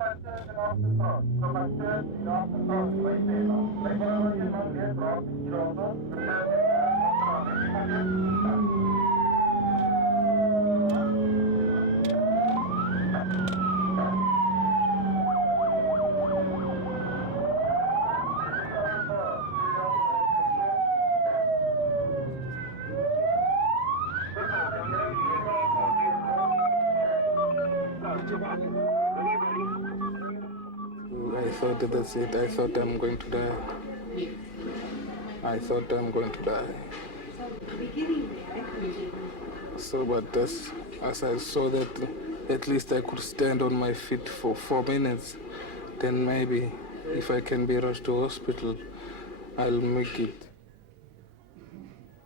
I thought that's it. I thought I'm going to die. I thought I'm going to die. So, but as I saw that at least I could stand on my feet for 4 minutes, then maybe if I can be rushed to hospital, I'll make it.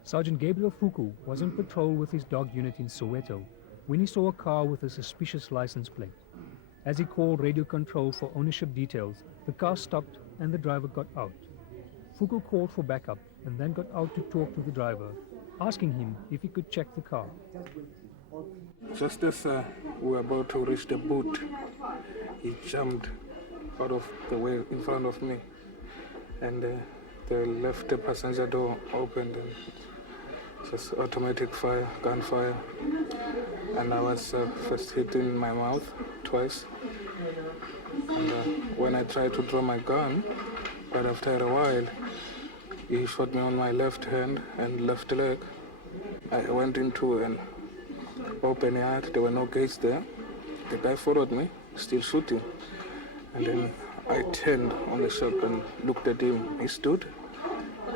Sergeant Gabriel Fuku was on patrol with his dog unit in Soweto when he saw a car with a suspicious license plate. As he called radio control for ownership details, the car stopped and the driver got out. Fuku called for backup and then got out to talk to the driver, asking him if he could check the car. Just as we were about to reach the boot, he jumped out of the way in front of me, and the left passenger door opened, and just automatic fire, gunfire, and I was first hit in my mouth twice. And when I tried to draw my gun, but after a while, he shot me on my left hand and left leg. I went into an open yard. There were no gates there. The guy followed me, still shooting. And then I turned on the shotgun, looked at him. He stood,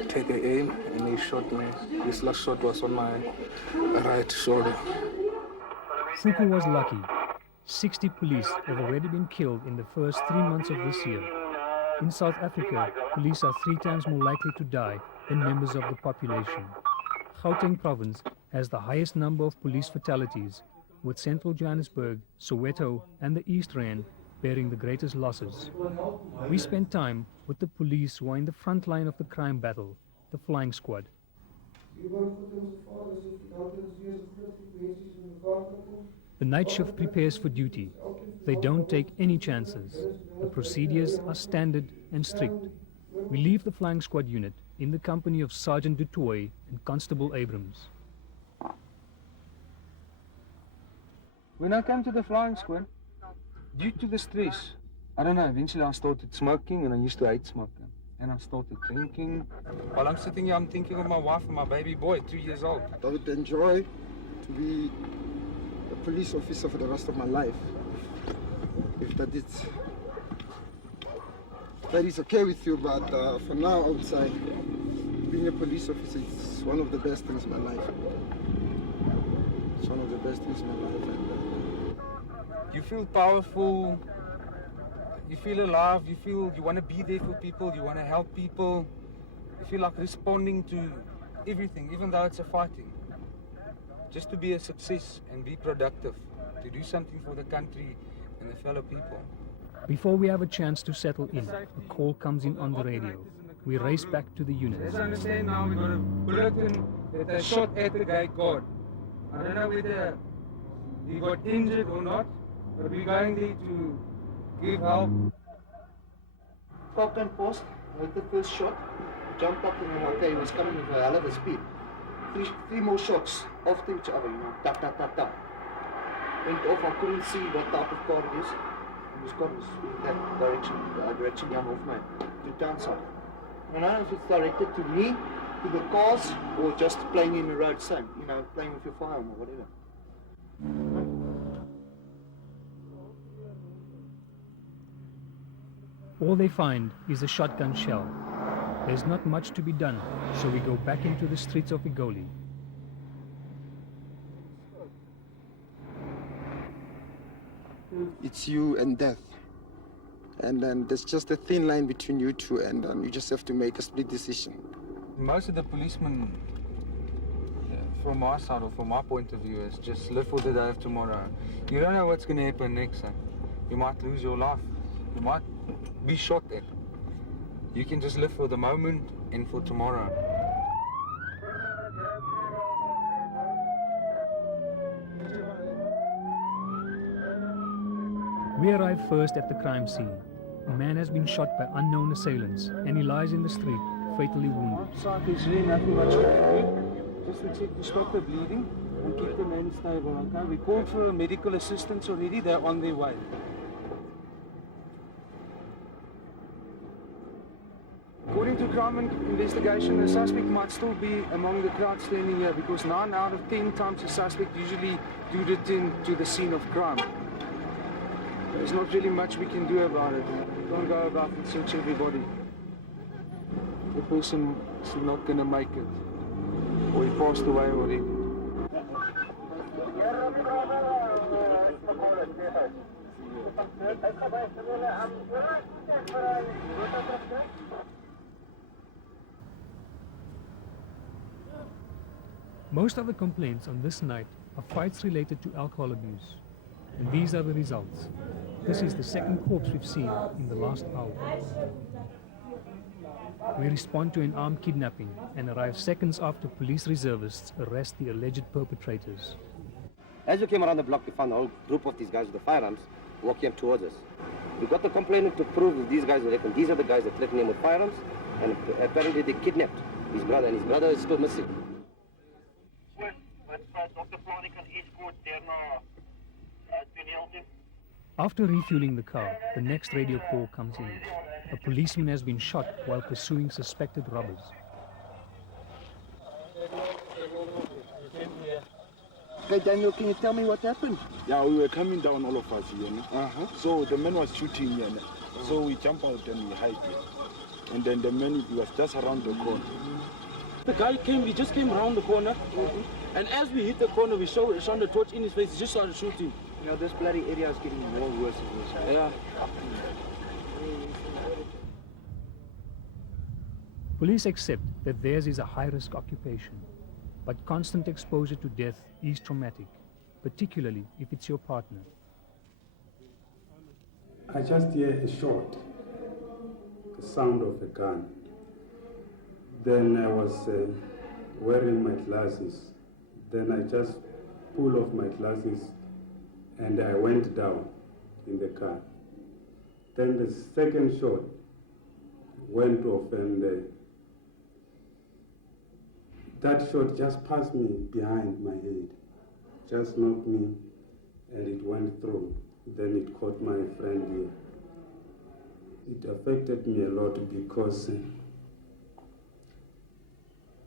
take a aim, and he shot me. His last shot was on my right shoulder. Fuku was lucky. 60 police have already been killed in the first 3 months of this year. In South Africa, police are 3 times more likely to die than members of the population. Gauteng province has the highest number of police fatalities, with central Johannesburg, Soweto and the East Rand bearing the greatest losses. We spent time with the police who are in the front line of the crime battle, the flying squad. The night shift prepares for duty. They don't take any chances. The procedures are standard and strict. We leave the flying squad unit in the company of Sergeant Toit and Constable Abrams. When I came to the flying squad, due to the stress, I don't know, eventually I started smoking, and I used to hate smoking. And I started drinking. While I'm sitting here, I'm thinking of my wife and my baby boy, 2 years old. I would enjoy to be a police officer for the rest of my life. If that is okay with you, but for now, I would say being a police officer is one of the best things in my life. It's one of the best things in my life. And, you feel powerful, you feel alive, you feel you want to be there for people, you want to help people. You feel like responding to everything, even though it's a fighting. Just to be a success and be productive, to do something for the country and the fellow people. Before we have a chance to settle in, a call comes in on the radio. We race back to the unit. Let's understand now, we got a bulletin that they shot at the gate guard. I don't know whether he got injured or not, but we're going there to give help. Parked and post, heard the first shot, jumped up and okay, he was coming with a hell of a speed. Three more shots after each other, you know, tap, tap, tap, tap. Went off, I couldn't see what type of car it is. His car was in that direction down off my to downside. And I don't know if it's directed to me, to the cars, or just playing in the road, same, you know, playing with your firearm or whatever. All they find is a shotgun shell. There's not much to be done, so we go back into the streets of Igoli. It's you and death. And then there's just a thin line between you two, and you just have to make a split decision. Most of the policemen, from our side or from our point of view, is just live for the day of tomorrow. You don't know what's going to happen next. You might lose your life. You might be shot at. You can just live for the moment and for tomorrow. We arrive first at the crime scene. A man has been shot by unknown assailants and he lies in the street, fatally wounded. Outside, there's really nothing much we can do. Just to check to stop the bleeding and keep the man stable, okay? We called for medical assistance already, they're on their way. According to crime investigation, the suspect might still be among the crowd standing here because 9 out of 10 times the suspect usually do return to the scene of crime. There's not really much we can do about it. Don't go about and search everybody. The person is not going to make it. Or he passed away already. Most of the complaints on this night are fights related to alcohol abuse. And these are the results. This is the second corpse we've seen in the last hour. We respond to an armed kidnapping and arrive seconds after police reservists arrest the alleged perpetrators. As we came around the block, we found a whole group of these guys with the firearms walking up towards us. We got the complainant to prove that these guys are the guys that threatened him with firearms, and apparently they kidnapped his brother, and his brother is still missing. After refueling the car, the next radio call comes in. A policeman has been shot while pursuing suspected robbers. Okay, Daniel, can you tell me what happened? Yeah, we were coming down, all of us, you know. So the man was shooting, you know. So we jump out and we hide here. And then the man was just around the corner. The guy came, he just came around the corner. And as we hit the corner, we shone the torch in his face, he just started shooting. You know, this bloody area is getting more worse and worse. Yeah. Police accept that theirs is a high-risk occupation, but constant exposure to death is traumatic, particularly if it's your partner. I just hear a shot, the sound of a gun. Then I was wearing my glasses. Then I just pulled off my glasses and I went down in the car. Then the second shot went off and that shot just passed me behind my head, just knocked me and it went through. Then it caught my friend here. It affected me a lot because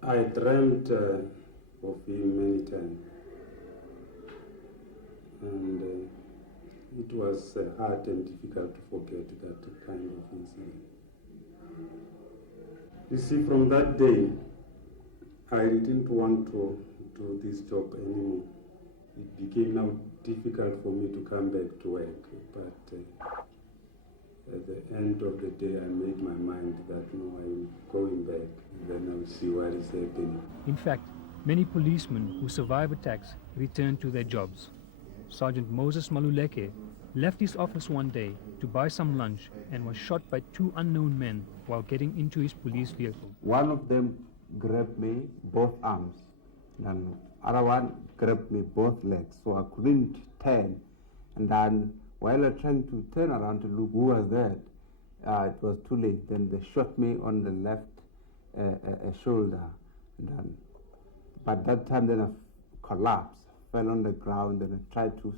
I dreamt of him many times. And it was hard and difficult to forget that kind of incident. You see, from that day, I didn't want to do this job anymore. It became now difficult for me to come back to work, but at the end of the day, I made my mind that no, I'm going back, and then I'll see what is happening. In fact, many policemen who survive attacks return to their jobs. Sergeant Moses Maluke left his office one day to buy some lunch and was shot by 2 unknown men while getting into his police vehicle. One of them grabbed me both arms, and other one grabbed me both legs, so I couldn't turn. And then while I was trying to turn around to look who was there, it was too late. Then they shot me on the left shoulder. And then, but that time then I collapsed, fell on the ground, and I tried to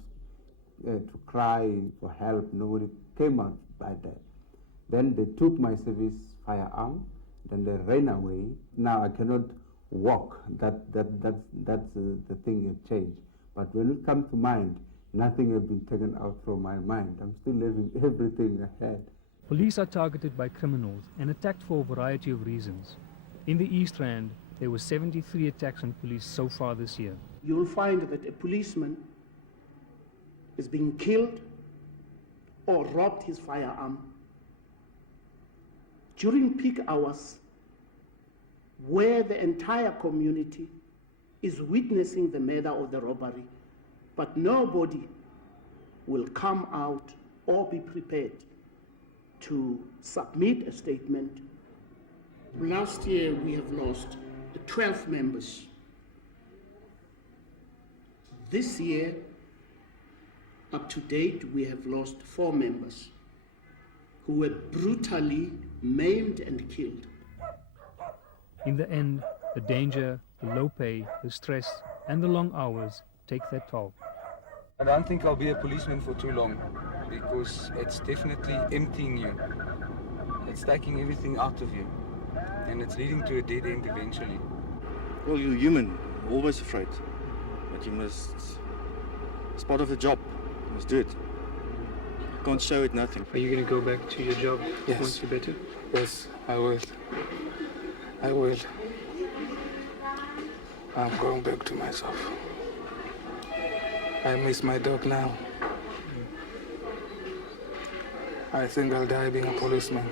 cry for help. Nobody came out by that. Then they took my service firearm. Then they ran away. Now I cannot walk. That's the thing that changed. But when it comes to mind, nothing has been taken out from my mind. I'm still living everything I had. Police are targeted by criminals and attacked for a variety of reasons. In the East Rand, there were 73 attacks on police so far this year. You'll find that a policeman is being killed or robbed his firearm during peak hours, where the entire community is witnessing the murder or the robbery, but nobody will come out or be prepared to submit a statement. Last year we have lost 12 members. This year Up to date, we have lost 4 members who were brutally maimed and killed. In the end, the danger, the low pay, the stress, and the long hours take their toll. I don't think I'll be a policeman for too long, because it's definitely emptying you. It's taking everything out of you, and it's leading to a dead end eventually. Well, you're human, you're always afraid, but you must, it's part of the job, you must do it. You can't show it nothing. Are you going to go back to your job once you're better? Yes, I will. I will. I'm going back to myself. I miss my dog now. I think I'll die being a policeman.